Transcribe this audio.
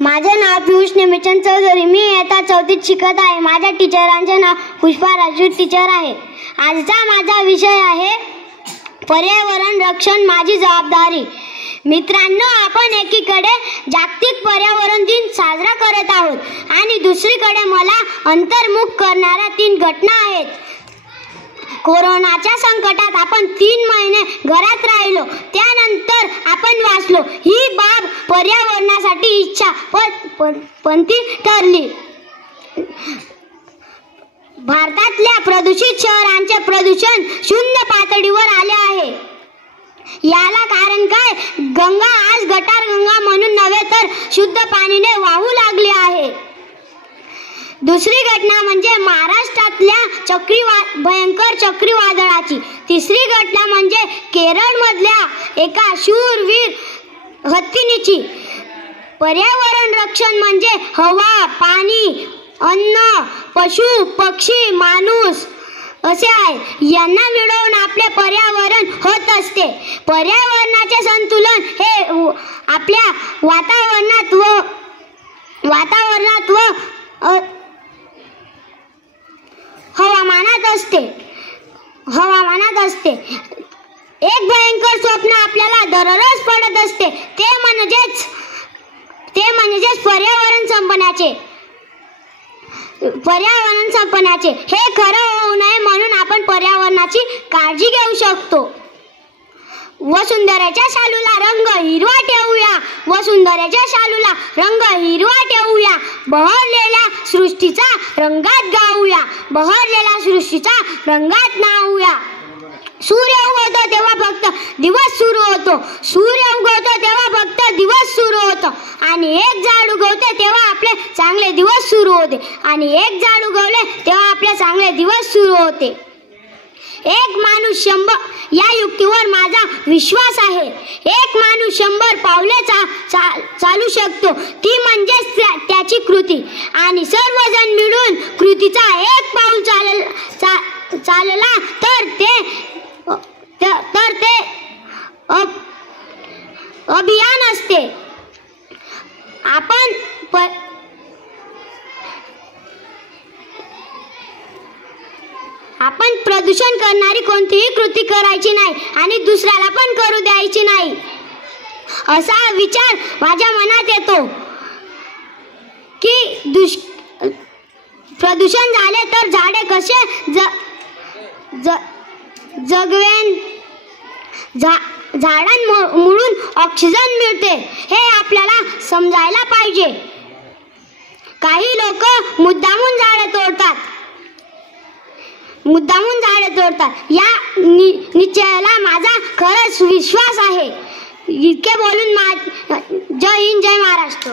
माझे नाव पियुष निमिचंद चौधरी. मी इयत्ता 4थीत शिकत आहे. माझ्या टीचरांचे नाव पुष्पा राजू टीचर आहे. आजचा माझा विषय आहे पर्यावरण रक्षण माझी जबाबदारी. मित्रांनो, आपण एकीकडे जागतिक पर्यावरण दिन साजरा करत आहोत आणि दुसरीकडे मला अंतर्मुख करणाऱ्या 3 घटना आहेत. कोरोनाच्या संकटात आपण 3 महिने घरात राहिलो, त्यानंतर आपण वाचलो. ही बाब पर्यावरणासाठी इच्छापंती ठरली. भारतातल्या प्रदूषित शहरांचे प्रदूषण 0 पातळीवर आले आहे. याला कारण काय? गंगा आज गटार गंगा म्हणून नव्हे तर शुद्ध पाणीने वाहू लागली आहे. दुसरी घटना म्हणजे महाराष्ट्रातल्या भयंकर चक्रीवादळाची. तिसरी घटना म्हणजे केरळमधल्या एका शूरवीर हत्तीनीची. पर्यावरण रक्षण म्हणजे हवा, पाणी, अन्न, पशु, पक्षी, माणूस असे आहे. यांना मिळवून आपले पर्यावरण होत असते. पर्यावरणाचे संतुलन हे आपल्या वातावरणात व हवामानात असते. एक भयंकर स्वप्न आपल्याला दररोज पडत असते, ते म्हणजेच पर्यावरण संपण्याचे. हे खरं होऊ नये म्हणून आपण पर्यावरणाची काळजी घेऊ शकतो. वसुंधरेच्या शालूला रंग हिरवा ठेवूया, वसुंधरेच्या शालूला रंग हिरवा ठेवूया. बहरलेल्या सृष्टीचा रंगात गाऊया, बहरलेल्या सृष्टीचा रंगात नाहूया. सूर्य उगवतो तेव्हा फक्त दिवस सुरू होतो, सूर्य उगवतो तेव्हा फक्त दिवस सुरू होतो. आणि एक झाड उगवते तेव्हा आपले चांगले दिवस सुरू होते, आणि एक झाड उगवले तेव्हा आपले चांगले दिवस सुरू होते. एक माणूस 100 या युक्तीवर माझा विश्वास आहे. एक माणूस 100 पावले चालू शकतो, ती म्हणजेच त्याची कृती. आणि सर्वजण मिळून कृतीचा एक पाऊल चालला तर ते अभियान असते. आपण प्रदूषण करणारी कोणतीही कृती करायची नाही आणि दुसऱ्याला पण करू द्यायची नाही, असा विचार माझ्या मनात येतो की प्रदूषण झाले तर झाडे कसे जगवेन. झाडांमुळून ऑक्सिजन मिळते हे आपल्याला समजायला पाहिजे. काही लोक मुद्दामून झाडे तोडतात. या निश्चयाला माझा खरंच विश्वास आहे. इतके बोलून जय हिंद, जय महाराष्ट्र.